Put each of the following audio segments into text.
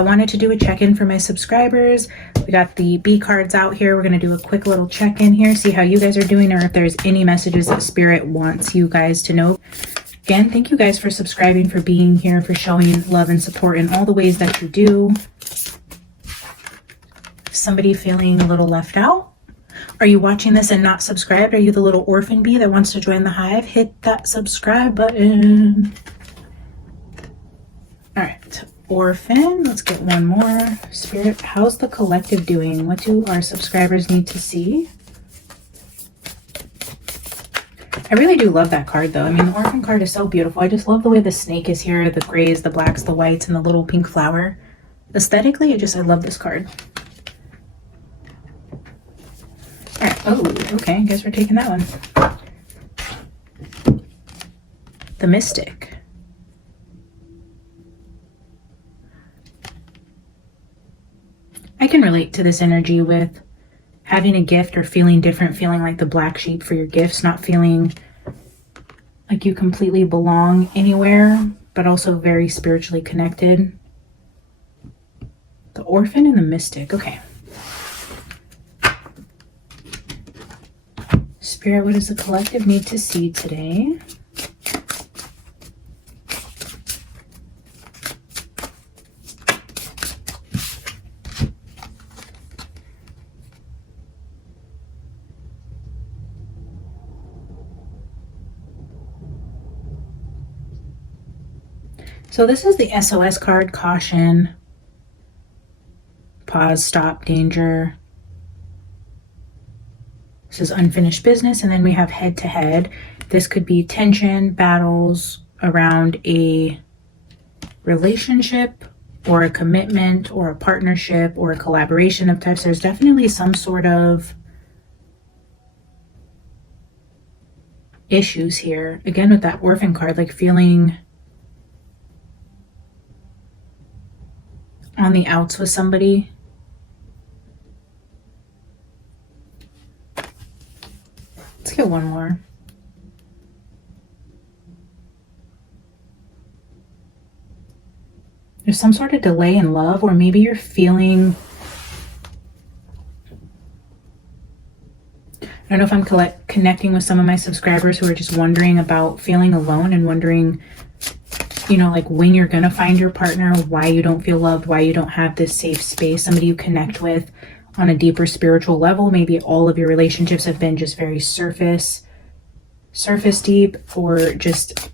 I wanted to do a check-in for my subscribers. We got the B cards out here. We're going to do a quick little check-in here, see how you guys are doing, or if there's any messages that Spirit wants you guys to know. Again, thank you guys for subscribing, for being here, for showing love and support in all the ways that you do. Somebody feeling a little left out? Are you watching this and not subscribed? Are you the little orphan bee that wants to join the hive? Hit that subscribe button. All right, orphan, let's get one more. Spirit, how's the collective doing? What do our subscribers need to see? I really do love that card though. I mean, the orphan card is so beautiful. I just love the way the snake is here, the grays, the blacks, the whites, and the little pink flower. Aesthetically, I love this card. All right, oh, okay, I guess we're taking that one. The Mystic. I can relate to this energy with having a gift or feeling different, feeling like the black sheep for your gifts, not feeling like you completely belong anywhere, but also very spiritually connected. The orphan and the mystic. Okay. Spirit, what does the collective need to see today? So this is the SOS card, caution, pause, stop, danger. This is unfinished business. And then we have head to head. This could be tension, battles around a relationship or a commitment or a partnership or a collaboration of types. There's definitely some sort of issues here. Again, with that orphan card, like feeling on the outs with somebody. Let's get one more. There's some sort of delay in love, or maybe you're feeling, I don't know if I'm connecting with some of my subscribers who are just wondering about feeling alone and wondering, you know, like when you're going to find your partner, why you don't feel loved, why you don't have this safe space, somebody you connect with on a deeper spiritual level. Maybe all of your relationships have been just very surface deep, or just,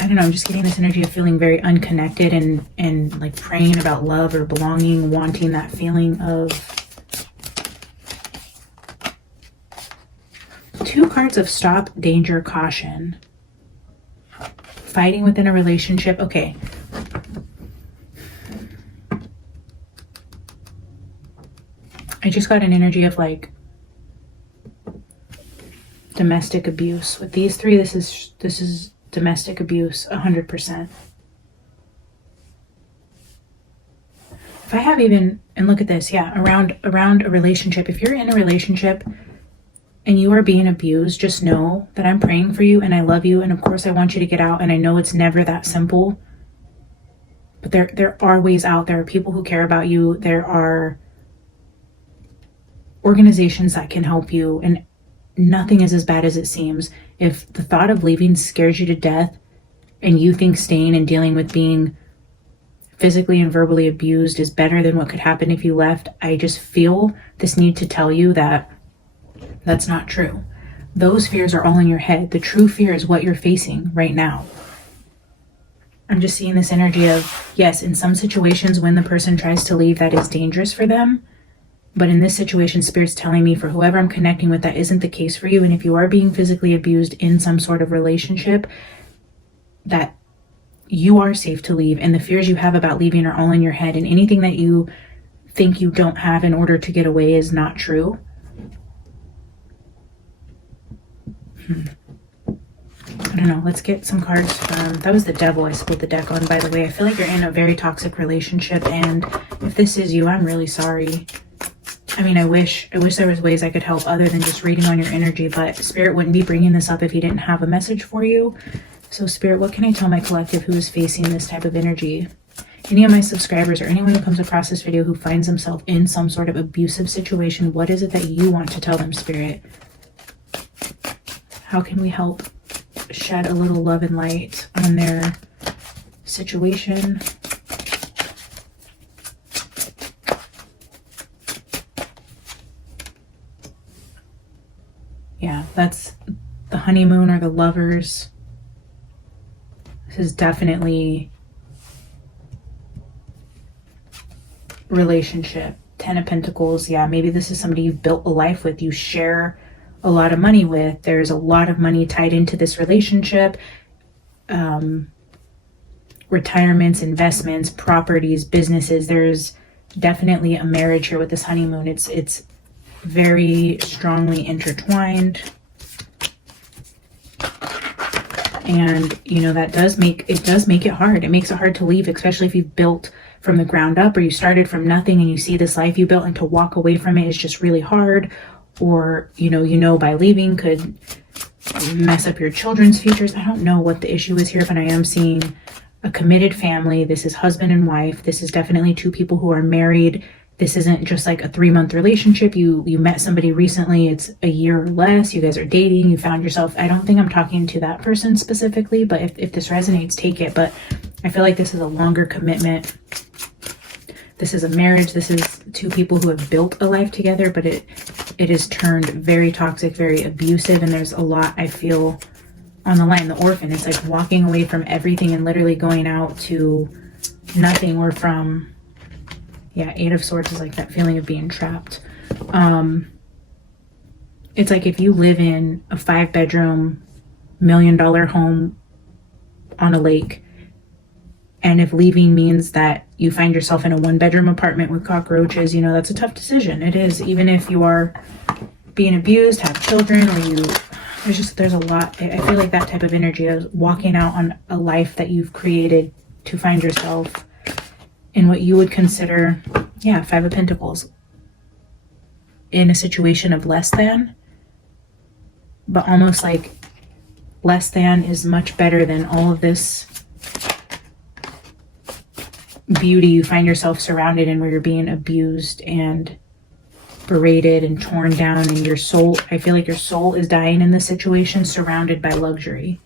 I don't know, I'm just getting this energy of feeling very unconnected and like praying about love or belonging, wanting that feeling of. Two cards of stop, danger, caution. Fighting within a relationship. Okay. I just got an energy of like domestic abuse. With these three, this is domestic abuse 100%. If I have even, and look at this, yeah, around a relationship. If you're in a relationship and you are being abused, just know that I'm praying for you and I love you. And of course I want you to get out. And I know it's never that simple, but there are ways out. There are people who care about you. There are organizations that can help you, and nothing is as bad as it seems. If the thought of leaving scares you to death and you think staying and dealing with being physically and verbally abused is better than what could happen if you left, I just feel this need to tell you that that's not true. Those fears are all in your head. The true fear is what you're facing right now. I'm just seeing this energy of, yes, in some situations when the person tries to leave, that is dangerous for them. But in this situation, Spirit's telling me for whoever I'm connecting with, that isn't the case for you. And if you are being physically abused in some sort of relationship, that you are safe to leave. And the fears you have about leaving are all in your head. And anything that you think you don't have in order to get away is not true. I don't know. Let's get some cards from, that was the devil I split the deck on, by the way. I feel like you're in a very toxic relationship, and if this is you, I'm really sorry. I mean, I wish there was ways I could help other than just reading on your energy, but Spirit wouldn't be bringing this up if he didn't have a message for you. So Spirit, what can I tell my collective who is facing this type of energy? Any of my subscribers or anyone who comes across this video who finds themselves in some sort of abusive situation, what is it that you want to tell them, Spirit? How can we help shed a little love and light on their situation? Yeah, that's the honeymoon or the lovers. This is definitely relationship. 10 of Pentacles. Yeah, maybe this is somebody you've built a life with, you share a lot of money with. There's a lot of money tied into this relationship. Retirements, investments, properties, businesses. There's definitely a marriage here with this honeymoon. It's very strongly intertwined. And you know, that does make it hard. It makes it hard to leave, especially if you've built from the ground up, or you started from nothing and you see this life you built, and to walk away from it is just really hard. Or you know by leaving could mess up your children's futures. I don't know what the issue is here, but I am seeing a committed family. This is husband and wife. This is definitely two people who are married. This isn't just like a 3-month relationship. You met somebody recently. It's a year or less. You guys are dating. You found yourself. I don't think I'm talking to that person specifically, but if this resonates, take it. But I feel like this is a longer commitment. This is a marriage. This is two people who have built a life together, but it is turned very toxic, very abusive. And there's a lot I feel on the line. The orphan, it's like walking away from everything and literally going out to nothing, or from, yeah, 8 of Swords is like that feeling of being trapped. It's like if you live in a 5-bedroom, $1 million home on a lake, and if leaving means that you find yourself in a 1-bedroom apartment with cockroaches, you know, that's a tough decision. It is, even if you are being abused, have children, or there's a lot. I feel like that type of energy is walking out on a life that you've created to find yourself in what you would consider, yeah, 5 of Pentacles, in a situation of less than, but almost like less than is much better than all of this beauty you find yourself surrounded in, where you're being abused and berated and torn down, and your soul, I feel like your soul is dying in this situation, surrounded by luxury.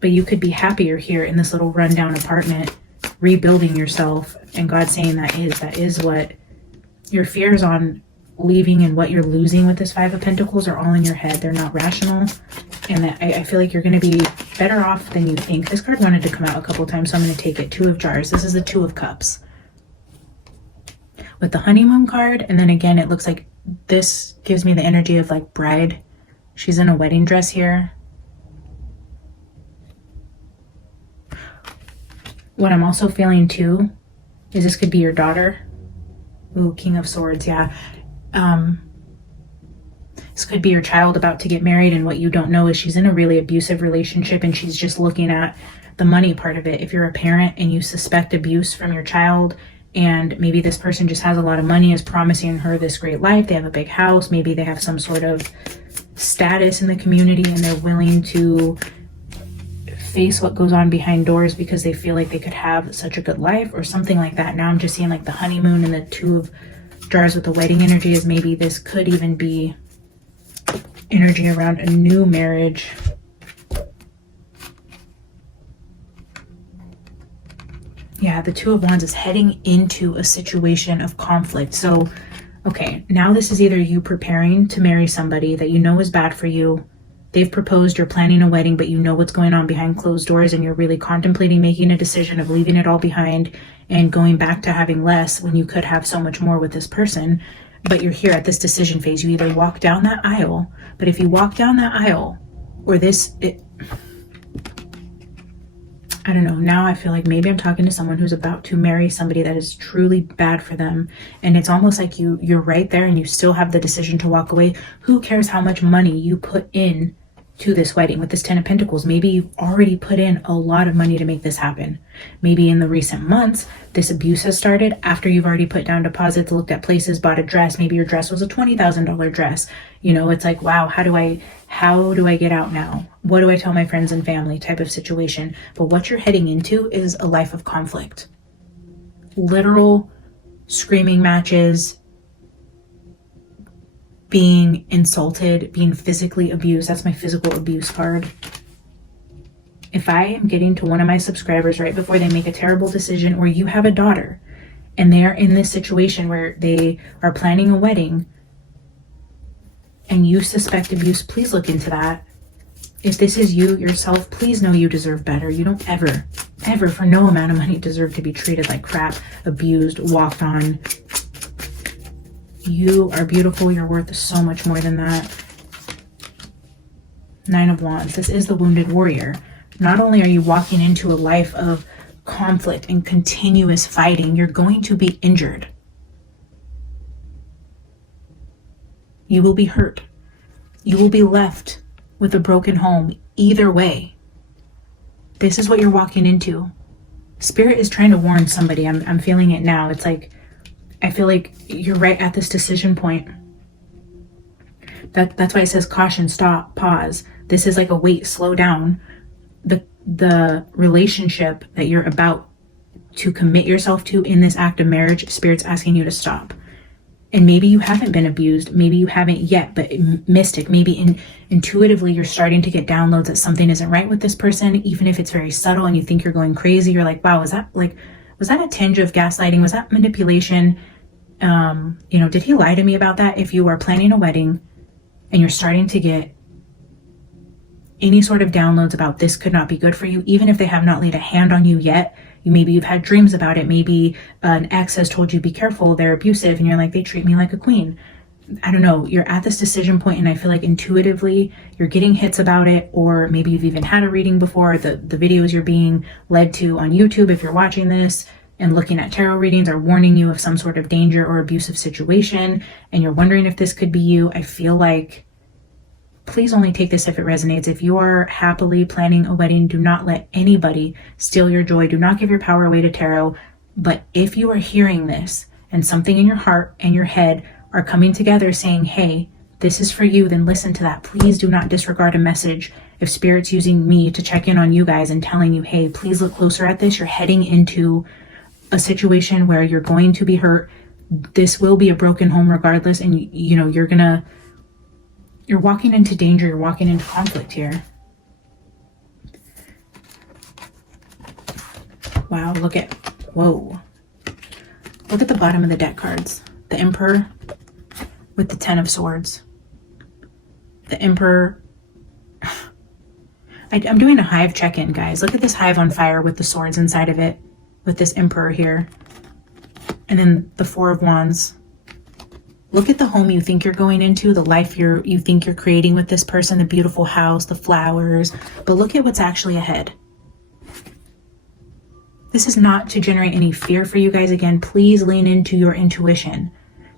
But you could be happier here in this little rundown apartment, rebuilding yourself. And God's saying that is what your fears on leaving and what you're losing with this 5 of Pentacles are all in your head. They're not rational. And that I feel like you're going to be better off than you think. This card wanted to come out a couple times, so I'm going to take it. 2 of Jars. This is the 2 of Cups with the honeymoon card. And then again, it looks like this gives me the energy of like bride. She's in a wedding dress here. What I'm also feeling too is this could be your daughter. Ooh, King of Swords, yeah. This could be your child about to get married, and what you don't know is she's in a really abusive relationship, and she's just looking at the money part of it. If you're a parent and you suspect abuse from your child, and maybe this person just has a lot of money, is promising her this great life, they have a big house, maybe they have some sort of status in the community, and they're willing to face what goes on behind doors because they feel like they could have such a good life or something like that. Now I'm just seeing like the honeymoon and the 2 of Jars with the wedding energy, is maybe this could even be energy around a new marriage. Yeah, the 2 of Wands is heading into a situation of conflict. So, okay, now this is either you preparing to marry somebody that you know is bad for you. They've proposed, you're planning a wedding, but you know what's going on behind closed doors, and you're really contemplating making a decision of leaving it all behind and going back to having less when you could have so much more with this person. But you're here at this decision phase. You either walk down that aisle, but if you walk down that aisle, or I don't know, now I feel like maybe I'm talking to someone who's about to marry somebody that is truly bad for them. And it's almost like you're right there and you still have the decision to walk away. Who cares how much money you put in to this wedding with this 10 of Pentacles? Maybe you've already put in a lot of money to make this happen. Maybe in the recent months, this abuse has started after you've already put down deposits, looked at places, bought a dress. Maybe your dress was a $20,000 dress. You know, it's like, wow, how do I get out now? What do I tell my friends and family type of situation? But what you're heading into is a life of conflict. literal screaming matches, being insulted, being physically abused. That's my physical abuse card. If I am getting to one of my subscribers right before they make a terrible decision, or you have a daughter and they're in this situation where they are planning a wedding and you suspect abuse, please look into that. If this is you yourself, please know you deserve better. You don't ever, ever for no amount of money deserve to be treated like crap, abused, walked on. You are beautiful. You're worth so much more than that. 9 of Wands. This is the wounded warrior. Not only are you walking into a life of conflict and continuous fighting, you're going to be injured. You will be hurt. You will be left with a broken home. Either way, this is what you're walking into. Spirit is trying to warn somebody. I'm feeling it now. It's like, I feel like you're right at this decision point. That's why it says caution, stop, pause. This is like a wait, slow down. The relationship that you're about to commit yourself to in this act of marriage, Spirit's asking you to stop. And maybe you haven't been abused. Maybe you haven't yet, but mystic. Maybe intuitively you're starting to get downloads that something isn't right with this person, even if it's very subtle and you think you're going crazy. You're like, wow, was that a tinge of gaslighting? Was that manipulation? Did he lie to me about that? If you are planning a wedding and you're starting to get any sort of downloads about this could not be good for you, even if they have not laid a hand on you yet, maybe you've had dreams about it. Maybe an ex has told you, be careful, they're abusive, and you're like, they treat me like a queen. I don't know, you're at this decision point, and I feel like intuitively you're getting hits about it, or maybe you've even had a reading before. The videos you're being led to on YouTube, if you're watching this and looking at tarot readings, are warning you of some sort of danger or abusive situation, and you're wondering if this could be you. I feel like, please only take this if it resonates. If you are happily planning a wedding, do not let anybody steal your joy. Do not give your power away to tarot. But if you are hearing this and something in your heart and your head are coming together saying, hey, this is for you, then listen to that. Please do not disregard a message. If Spirit's using me to check in on you guys and telling you, hey, please look closer at this. You're heading into a situation where you're going to be hurt. This will be a broken home regardless. And you're walking into danger. You're walking into conflict here. Wow, look at the bottom of the deck cards. The Emperor with the 10 of Swords. The Emperor. I'm doing a hive check-in, guys. Look at this hive on fire with the swords inside of it, with this Emperor here. And then the 4 of Wands. Look at the home you think you're going into, the life you think you're creating with this person, the beautiful house, the flowers, but look at what's actually ahead. This is not to generate any fear for you guys. Again, please lean into your intuition.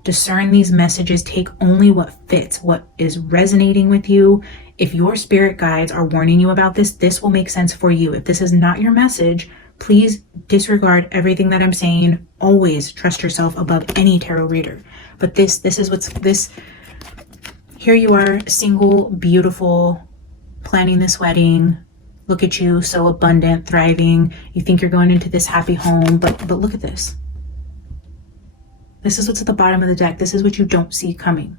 Discern these messages. Take only what fits, what is resonating with you. If your spirit guides are warning you about this, this will make sense for you. If this is not your message, please disregard everything that I'm saying. Always trust yourself above any tarot reader. But this is what's here you are, single, beautiful, planning this wedding. Look at you, so abundant, thriving. You think you're going into this happy home, but look at this. This is what's at the bottom of the deck. This is what you don't see coming.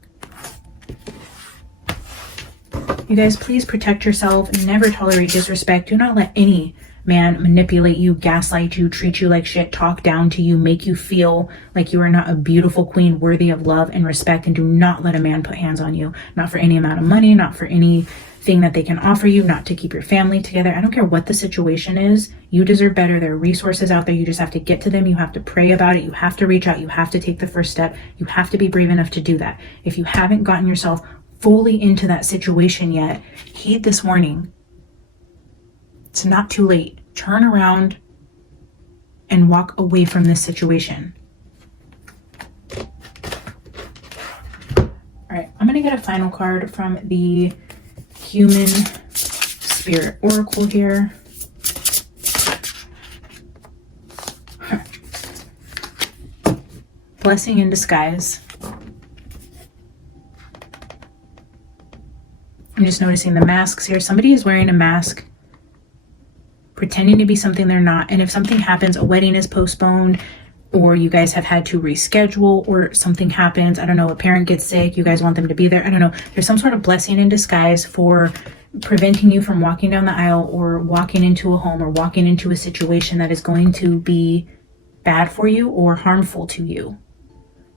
You guys, please protect yourself. Never tolerate disrespect. Do not let any man manipulate you, gaslight you, treat you like shit, talk down to you, make you feel like you are not a beautiful queen worthy of love and respect. And do not let a man put hands on you. Not for any amount of money, not for anything that they can offer you, not to keep your family together. I don't care what the situation is. You deserve better. There are resources out there. You just have to get to them. You have to pray about it. You have to reach out. You have to take the first step. You have to be brave enough to do that. If you haven't gotten yourself fully into that situation yet, heed this warning. It's not too late. Turn around and walk away from this situation. All right, I'm gonna get a final card from the Human Spirit Oracle here. Blessing in disguise. I'm just noticing the masks here. Somebody is wearing a mask, pretending to be something they're not. And if something happens, a wedding is postponed, or you guys have had to reschedule, or something happens. I don't know, a parent gets sick, you guys want them to be there. I don't know. There's some sort of blessing in disguise for preventing you from walking down the aisle or walking into a home or walking into a situation that is going to be bad for you or harmful to you.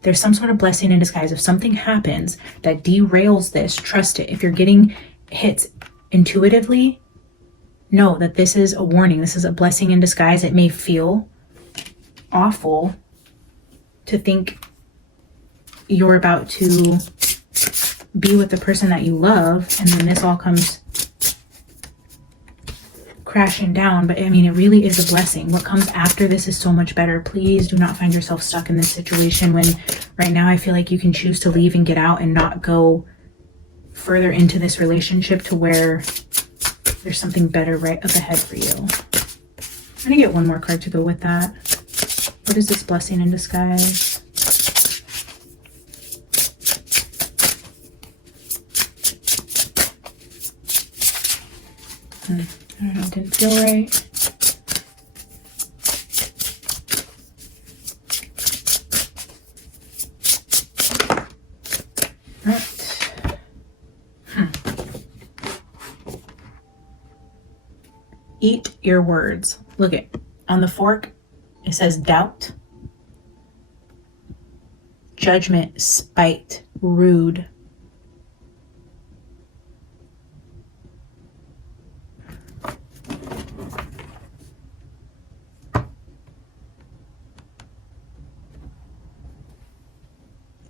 There's some sort of blessing in disguise. If something happens that derails this, trust it. If you're getting hits intuitively, know that this is a warning. This is a blessing in disguise. It may feel awful to think you're about to be with the person that you love, and then this all comes crashing down. But I mean, it really is a blessing. What comes after this is so much better. Please do not find yourself stuck in this situation when right now I feel like you can choose to leave and get out and not go further into this relationship to where there's something better right up ahead for you. I'm gonna get one more card to go with that. What is this blessing in disguise? I don't know, didn't feel right. Eat your words. Look at on the fork, it says doubt, judgment, spite, rude.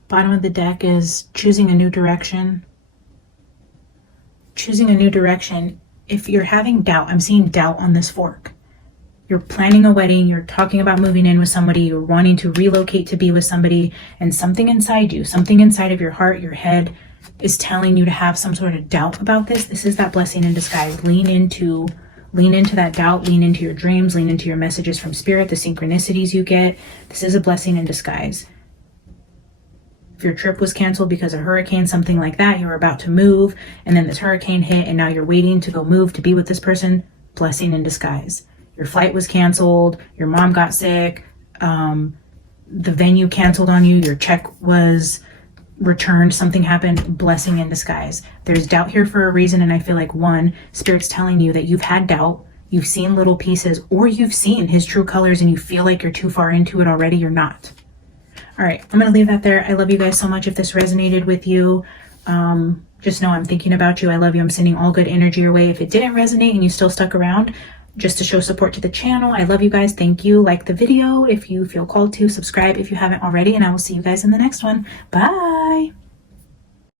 Bottom of the deck is choosing a new direction. Choosing a new direction. If you're having doubt, I'm seeing doubt on this fork. You're planning a wedding, you're talking about moving in with somebody, you're wanting to relocate to be with somebody, and something inside you, something inside of your heart, your head is telling you to have some sort of doubt about this. This is that blessing in disguise. Lean into that doubt, lean into your dreams, lean into your messages from spirit, the synchronicities you get. This is a blessing in disguise. If your trip was canceled because of a hurricane, something like that, you were about to move and then this hurricane hit and now you're waiting to go move to be with this person, blessing in disguise. Your flight was canceled, your mom got sick, the venue canceled on you, your check was returned, something happened, blessing in disguise. There's doubt here for a reason, and I feel like one, Spirit's telling you that you've had doubt, you've seen little pieces, or you've seen his true colors and you feel like you're too far into it already. You're not. All right, I'm going to leave that there. I love you guys so much. If this resonated with you, just know I'm thinking about you. I love you. I'm sending all good energy your way. If it didn't resonate and you still stuck around just to show support to the channel, I love you guys. Thank you. Like the video if you feel called to. Subscribe if you haven't already, and I will see you guys in the next one. Bye.